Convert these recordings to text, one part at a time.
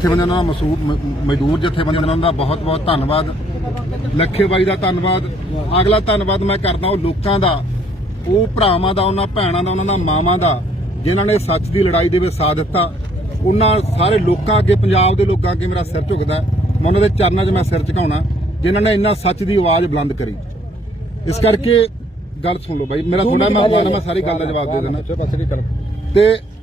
ਜਥੇਬੰਦੀਆਂ ਦਾ ਮਸੂ- ਮ- ਮਜ਼ਦੂਰ ਜਥੇਬੰਦੀਆਂ ਦਾ ਬਹੁਤ ਬਹੁਤ ਧੰਨਵਾਦ। ਲੱਖੇ ਬਾਈ ਦਾ ਧੰਨਵਾਦ। ਅਗਲਾ ਧੰਨਵਾਦ ਮੈਂ ਕਰਦਾ ਉਹ ਲੋਕਾਂ ਦਾ। ਉਹ ਭਰਾਵਾਂ ਦਾ ਉਹਨਾਂ ਭੈਣਾਂ ਦਾ ਉਹਨਾਂ ਦਾ ਮਾਵਾਂ ਦਾ ਜਿਨ੍ਹਾਂ ਨੇ ਸੱਚ ਦੀ ਲੜਾਈ ਦੇ ਵਿੱਚ ਸਾਥ ਦਿੱਤਾ। ਉਹਨਾਂ ਸਾਰੇ ਲੋਕਾਂ ਅੱਗੇ ਪੰਜਾਬ ਦੇ ਲੋਕਾਂ ਅੱਗੇ ਮੇਰਾ ਸਿਰ ਝੁਕਦਾ। ਮੈਂ ਉਹਨਾਂ ਦੇ ਚਰਨਾਂ 'ਚ ਮੈਂ ਸਿਰ ਝੁਕਾਉਣਾ ਜਿਨ੍ਹਾਂ ਨੇ ਇੰਨਾ ਸੱਚ ਦੀ ਆਵਾਜ਼ ਬੁਲੰਦ ਕਰੀ। ਇਸ ਕਰਕੇ ਗੱਲ ਸੁਣ ਲਓ ਬਾਈ। ਮੇਰਾ ਥੋੜਾ ਮੈਂ ਸਾਰੀ ਗੱਲ ਦਾ ਜਵਾਬ ਦੇ ਦੇਣਾ ਤੇ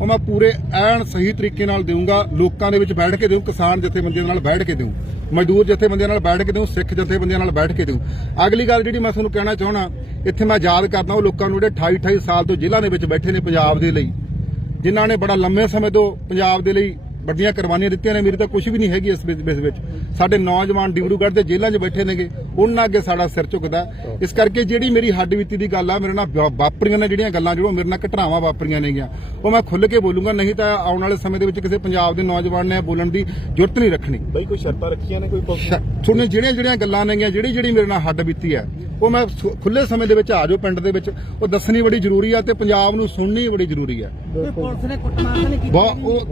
ਉਹ ਮੈਂ ਪੂਰੇ ਐਨ ਸਹੀ ਤਰੀਕੇ ਨਾਲ ਦੇਵਾਂਗਾ ਲੋਕਾਂ ਦੇ ਵਿੱਚ ਬੈਠ ਕੇ ਦੇਵਾਂ ਕਿਸਾਨ ਜਥੇਬੰਦੀਆਂ ਨਾਲ ਬੈਠ ਕੇ ਦੇਵਾਂ ਮਜ਼ਦੂਰ ਜਥੇਬੰਦੀਆਂ ਨਾਲ ਬੈਠ ਕੇ ਦੇਵਾਂ ਸਿੱਖ ਜਥੇਬੰਦੀਆਂ ਨਾਲ ਬੈਠ ਕੇ ਦੇਵਾਂ ਅਗਲੀ ਗੱਲ ਜਿਹੜੀ ਮੈਂ ਤੁਹਾਨੂੰ ਕਹਿਣਾ ਚਾਹਣਾ ਇੱਥੇ ਮੈਂ ਯਾਦ ਕਰਦਾ ਉਹ ਲੋਕਾਂ ਨੂੰ ਜਿਹੜੇ 28 28 ਸਾਲ ਤੋਂ ਜੇਲ੍ਹਾਂ ਦੇ ਵਿੱਚ ਬੈਠੇ ਨੇ ਪੰਜਾਬ ਦੇ ਲਈ, ਜਿਨ੍ਹਾਂ ਨੇ ਬੜਾ ਲੰਮੇ ਸਮੇਂ ਤੋਂ ਪੰਜਾਬ ਦੇ ਲਈ ਵੱਡੀਆਂ ਕੁਰਬਾਨੀਆਂ ਦਿੱਤੀਆਂ ਨੇ ਮੇਰੀ ਤਾਂ ਕੁਝ ਵੀ ਨਹੀਂ ਹੈਗੀ ਇਸ ਵਿੱਚ ਵਿੱਚ। ਸਾਡੇ ਨੌਜਵਾਨ ਡਿਬਰੂਗੜ੍ਹ ਦੇ ਜੇਲ੍ਹਾਂ 'ਚ ਬੈਠੇ ਨੇਗੇ ਉਹਨਾਂ ਅੱਗੇ ਸਾਡਾ ਸਿਰ ਝੁਕਦਾ। ਇਸ ਕਰਕੇ ਜਿਹੜੀ ਮੇਰੀ ਹੱਡ ਬੀਤੀ ਦੀ ਗੱਲ ਆ ਮੇਰੇ ਨਾਲ ਵਾਪਰੀਆਂ ਨੇ ਜਿਹੜੀਆਂ ਗੱਲਾਂ ਜਿਹੜੀਆਂ ਮੇਰੇ ਨਾਲ ਘਟਨਾਵਾਂ ਵਾਪਰੀਆਂ ਨੇਗੀਆਂ। ਉਹ ਮੈਂ ਖੁੱਲ੍ਹ ਕੇ ਬੋਲੂੰਗਾ ਨਹੀਂ ਤਾਂ ਆਉਣ ਵਾਲੇ ਸਮੇਂ ਦੇ ਵਿੱਚ ਕਿਸੇ ਪੰਜਾਬ ਦੇ ਨੌਜਵਾਨ ਨੇ ਬੋਲਣ ਦੀ ਜ਼ਰੂਰਤ ਨਹੀਂ ਰੱਖਣੀ। ਬਈ ਕੋਈ ਸ਼ਰਤਾਂ ਰੱਖੀਆਂ ਨੇ ਕੋਈ? ਤੁਹਾਨੂੰ ਜਿਹੜੀਆਂ ਜਿਹੜੀਆਂ ਗੱਲਾਂ ਨੇਗੀਆਂ ਜਿਹੜੀ ਜਿਹੜੀ ਮੇਰੇ ਨਾਲ ਹੱਡ ਬੀਤੀ ਹੈ ਉਹ ਮੈਂ ਖੁੱਲੇ ਸਮੇਂ ਦੇ ਵਿੱਚ ਆ ਜਾਓ ਪਿੰਡ ਦੇ ਵਿੱਚ। ਉਹ ਦੱਸਣੀ ਬੜੀ ਜ਼ਰੂਰੀ ਆ ਤੇ ਪੰਜਾਬ ਨੂੰ ਸੁਣਨੀ ਬੜੀ ਜ਼ਰੂਰੀ ਹੈ ਪੁਲਿਸ ਨੇ ਕੁੱਟਮਾਰ ਤਾਂ ਨਹੀਂ ਕੀਤੀ?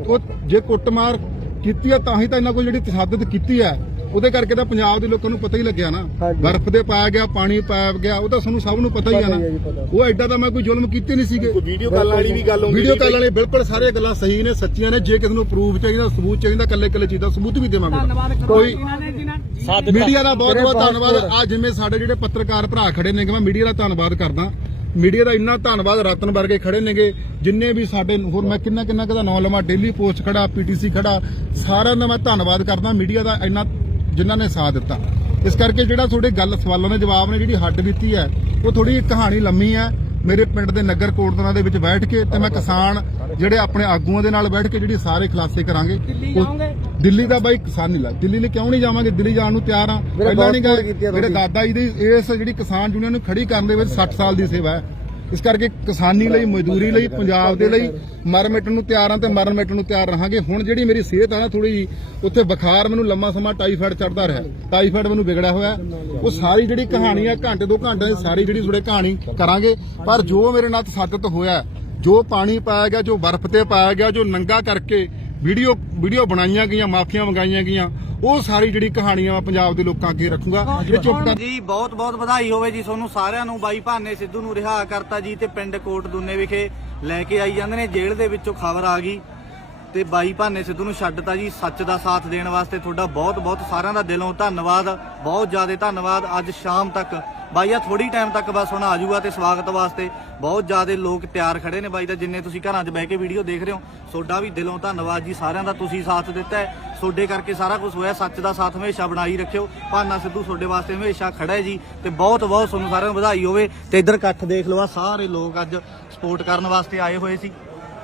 ਉਹ ਜੇ ਕੁੱਟਮਾਰ ਕੀਤੀ ਆ ਤਾਂ ਹੀ ਤਾਂ ਇਹਨਾਂ ਕੋਲ ਜਿਹੜੀ ਤਸ਼ੱਦਦ ਕੀਤੀ ਆ। ਉਹਦੇ ਕਰਕੇ ਤਾਂ ਪੰਜਾਬ ਦੇ ਲੋਕਾਂ ਨੂੰ ਪਤਾ ਹੀ ਲੱਗਿਆ ਨਾ। ਹਾਂਜੀ। ਬਰਫ਼ ਦੇ ਪਾਇਆ ਗਿਆ ਪਾਣੀ ਪਾਇਆ ਗਿਆ ਉਹ ਤਾਂ ਸਾਨੂੰ ਸਭ ਨੂੰ ਪਤਾ ਹੀ ਆ ਪਤਾ ਹੀ ਹੈ ਜੀ, ਨਾ ਪਤਾ। ਉਹ ਐਡਾ ਤਾਂ ਮੈਂ ਕੋਈ ਜ਼ੁਲਮ ਕੀਤੇ ਨਹੀਂ ਸੀਗੇ। ਕੋਈ ਵੀਡੀਓ ਕਾਲ ਵਾਲੀ ਵੀ ਗੱਲ ਹੁੰਦੀ ਵੀਡੀਓ ਕਾਲ ਵਾਲੇ ਬਿਲਕੁਲ ਸਾਰੇ ਗੱਲਾਂ ਸਹੀ ਨੇ ਸੱਚੀਆਂ ਨੇ। ਜੇ ਕਿਸੇ ਨੂੰ ਪ੍ਰੂਫ ਚਾਹੀਦਾ ਸਬੂਤ ਚਾਹੀਦਾ ਕੱਲੇ ਕੱਲੇ ਚੀਜ਼ ਦਾ ਸਬੂਤ ਵੀ ਦੇਵਾਂਗੇ। ਕੋਈ ਨੇ ਮੀਡੀਆ ਦਾ ਬਹੁਤ ਬਹੁਤ ਧੰਨਵਾਦ। ਆ ਜਿਵੇਂ ਸਾਡੇ ਜਿਹੜੇ ਪੱਤਰਕਾਰ ਭਰਾ ਖੜੇ ਨੇ ਮੈਂ ਮੀਡੀਆ ਦਾ ਧੰਨਵਾਦ ਕਰਦਾ। ਮੀਡੀਆ ਦਾ ਇੰਨਾ ਧੰਨਵਾਦ ਰਤਨ ਵਰਗੇ ਖੜੇ ਨੇਗੇ ਜਿੰਨੇ ਵੀ ਸਾਡੇ ਹੋਰ ਮੈਂ ਕਿੰਨਾ ਕਿੰਨਾ ਕਦਾ ਨਾਮ ਲਵਾਂ ਡੇਲੀ ਪੋਸਟ ਖੜਾ ਪੀਟੀਸੀ ਖੜਾ ਸਾਰਿਆਂ ਦਾ ਮੈਂ ਧੰਨਵਾਦ ਕਰਦਾ। ਮੀਡੀਆ ਦਾ ਇੰਨਾ ਜਿਨ੍ਹਾਂ ਨੇ ਸਾਥ ਦਿੱਤਾ। ਇਸ ਕਰਕੇ ਜਿਹੜਾ ਤੁਹਾਡੇ ਗੱਲ ਸਵਾਲਾਂ ਦੇ ਜਵਾਬ ਨੇ ਜਿਹੜੀ ਹੱਡ ਬੀਤੀ ਹੈ ਉਹ ਥੋੜੀ ਕਹਾਣੀ ਲੰਮੀ ਹੈ। ਮੇਰੇ ਪਿੰਡ ਦੇ ਨਗਰ ਕੋਟਦਨਾ ਦੇ ਵਿੱਚ ਬੈਠ ਕੇ ਤੇ ਮੈਂ ਕਿਸਾਨ ਜਿਹੜੇ ਆਪਣੇ ਆਗੂਆਂ ਦੇ ਨਾਲ ਬੈਠ ਕੇ ਜਿਹੜੀ ਸਾਰੇ ਖੁਲਾਸੇ ਕਰਾਂਗੇ ਦਿੱਲੀ ਉਹ- ਜਾਓਗੇ? ਦਿੱਲੀ ਦਾ ਬਾਈ ਕਿਸਾਨ ਨਹੀਂ ਲਾ ਦਿੱਲੀ ਲਈ ਕਿਉਂ ਨਹੀਂ ਜਾਵਾਂਗੇ? ਦਿੱਲੀ ਜਾਣ ਨੂੰ ਤਿਆਰ ਆ ਬਹੁਤ ਨਹੀਂ ਆ ਮੇਰੇ। ਦਾਦਾ ਜੀ ਦੀ ਇਸ ਜਿਹੜੀ ਕਿਸਾਨ ਯੂਨੀਅਨ ਨੂੰ ਖੜੀ ਕਰਨ ਦੇ ਵਿੱਚ 60 ਸਾਲ ਦੀ ਸੇਵਾ ਹੈ। ਇਸ ਕਰਕੇ ਕਿਸਾਨੀ ਲਈ, ਮਜ਼ਦੂਰੀ ਲਈ, ਪੰਜਾਬ ਦੇ ਲਈ ਮਰਨ ਮਿਟਣ ਨੂੰ ਤਿਆਰ ਹਾਂ ਤੇ ਮਰਨ ਮਿਟਣ ਨੂੰ ਤਿਆਰ ਰਹਾਂਗੇ। ਹੁਣ ਜਿਹੜੀ ਮੇਰੀ ਸਿਹਤ ਆ ਨਾ ਥੋੜੀ ਜੀ ਉੱਥੇ ਬੁਖਾਰ ਮੈਨੂੰ ਲੰਮਾ ਸਮਾਂ ਟਾਈਫਾਇਡ ਚੜਦਾ ਰਿਹਾ। ਟਾਈਫਾਇਡ ਮੈਨੂੰ ਵਿਗੜਿਆ ਹੋਇਆ। ਉਹ ਸਾਰੀ ਜਿਹੜੀ ਕਹਾਣੀ ਆ, ਘੰਟੇ ਦੋ ਘੰਟੇ ਸਾਰੀ ਜਿਹੜੀ ਥੋੜੇ ਕਹਾਣੀ ਕਰਾਂਗੇ। ਪਰ ਜੋ ਮੇਰੇ ਨਾਲ ਸਾਦਤ ਹੋਇਆ, ਜੋ ਪਾਣੀ ਪਾਇਆ ਗਿਆ, ਜੋ ਬਰਫ਼ ਤੇ ਪਾਇਆ ਗਿਆ, ਜੋ ਨੰਗਾ ਕਰਕੇ ਵੀਡੀਓ ਵੀਡੀਓ ਬਣਾਈਆਂ ਗਈਆਂ, ਮਾਫੀਆਂ ਮੰਗਾਈਆਂ ਗਈਆਂ ਉਹ ਸਾਰੀ ਜਿਹੜੀ ਕਹਾਣੀਆਂ ਮੈਂ ਪੰਜਾਬ ਦੇ ਲੋਕਾਂ ਅੱਗੇ ਰੱਖੂੰਗਾ। ਇਹ ਚੁੱਪ ਕਰ ਜੀ ਬਹੁਤ ਬਹੁਤ ਵਧਾਈ ਹੋਵੇ ਜੀ ਤੁਹਾਨੂੰ ਸਾਰਿਆਂ ਨੂੰ। ਬਾਈ ਭਾਨੇ ਸਿੱਧੂ ਨੂੰ ਰਿਹਾ ਕਰਤਾ ਜੀ ਤੇ ਪਿੰਡ ਕੋਟ ਦੁੰਨੇ ਵਿਖੇ ਲੈ ਕੇ ਆਈ ਜਾਂਦੇ ਨੇ। ਜੇਲ੍ਹ ਦੇ ਵਿੱਚੋਂ ਖਬਰ ਆ ਗਈ ਤੇ ਬਾਈ ਭਾਨੇ ਸਿੱਧੂ ਨੂੰ ਛੱਡਤਾ ਜੀ ਸੱਚ ਦਾ ਸਾਥ ਦੇਣ ਵਾਸਤੇ। ਤੁਹਾਡਾ ਬਹੁਤ ਬਹੁਤ ਸਾਰਿਆਂ ਦਾ ਦਿਲੋਂ ਧੰਨਵਾਦ। ਬਹੁਤ ਜ਼ਿਆਦਾ ਧੰਨਵਾਦ। ਅੱਜ ਸ਼ਾਮ ਤੱਕ ਬਾਈ ਆ ਥੋੜੀ ਟਾਈਮ ਤੱਕ ਬਸ ਹੁਣ ਆ ਜਾਊਗਾ ਤੇ ਸਵਾਗਤ ਵਾਸਤੇ ਬਹੁਤ ਜ਼ਿਆਦਾ ਲੋਕ ਤਿਆਰ ਖੜੇ ਨੇ ਬਾਈ ਦਾ, ਜਿੰਨੇ ਤੁਸੀਂ ਘਰਾਂ 'ਚ ਬਹਿ ਕੇ ਵੀਡੀਓ ਦੇਖ ਰਹੇ ਹੋ ਤੁਹਾਡਾ ਵੀ ਦਿਲੋਂ ਧੰਨਵਾਦ ਜੀ ਸਾਰਿਆਂ ਦਾ, ਤੁਸੀਂ ਸਾਥ ਦਿੱਤਾ ਹੈ। ਤੁਹਾਡੇ ਕਰਕੇ ਸਾਰਾ ਕੁਝ ਹੋਇਆ, ਸੱਚ ਦਾ ਸਾਥ ਹਮੇਸ਼ਾ ਬਣਾਈ ਰੱਖਿਓ। ਭਾਨਾ ਸਿੱਧੂ ਤੁਹਾਡੇ ਵਾਸਤੇ ਹਮੇਸ਼ਾ ਖੜਾ ਹੈ ਜੀ ਤੇ ਬਹੁਤ ਬਹੁਤ ਤੁਹਾਨੂੰ ਸਾਰਿਆਂ ਨੂੰ ਵਧਾਈ ਹੋਵੇ ਤੇ ਇੱਧਰ ਇਕੱਠ ਦੇਖ ਲਓ ਆ, ਸਾਰੇ ਲੋਕ ਅੱਜ ਸਪੋਰਟ ਕਰਨ ਵਾਸਤੇ ਆਏ ਹੋਏ ਸੀ।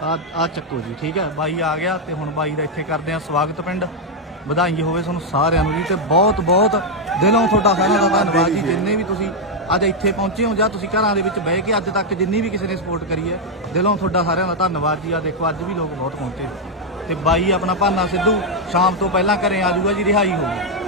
ਆ ਆ ਚੱਕੋ ਜੀ, ਠੀਕ ਹੈ, ਬਾਈ ਆ ਗਿਆ ਤੇ ਹੁਣ ਬਾਈ ਦਾ ਇੱਥੇ ਕਰਦੇ ਆ ਸਵਾਗਤ ਪਿੰਡ। ਵਧਾਈ ਹੋਵੇ ਤੁਹਾਨੂੰ ਸਾਰਿਆਂ ਨੂੰ ਜੀ ਤੇ ਬਹੁਤ ਬਹੁਤ ਦਿਲੋਂ ਤੁਹਾਡਾ ਸਾਰਿਆਂ ਦਾ ਧੰਨਵਾਦ ਜੀ ਜਿੰਨੇ ਵੀ ਤੁਸੀਂ ਅੱਜ ਇੱਥੇ ਪਹੁੰਚੇ ਹੋ ਜਾਂ ਤੁਸੀਂ ਘਰਾਂ ਦੇ ਵਿੱਚ ਬਹਿ ਕੇ ਅੱਜ ਤੱਕ ਜਿੰਨੀ ਵੀ ਕਿਸੇ ਨੇ ਸਪੋਰਟ ਕਰੀ ਹੈ ਦਿਲੋਂ ਤੁਹਾਡਾ ਸਾਰਿਆਂ ਦਾ ਧੰਨਵਾਦ ਜੀ। ਆ ਦੇਖੋ ਅੱਜ ਵੀ ਲੋਕ ਬਹੁਤ ਪਹੁੰਚੇ। ਤੇ ਬਾਈ ਆਪਣਾ ਭਾਨਾ ਸਿੱਧੂ ਸ਼ਾਮ ਤੋਂ ਪਹਿਲਾਂ ਘਰੇ ਆ ਜਾਊਗਾ ਜੀ ਰਿਹਾਈ ਹੋਊਗੀ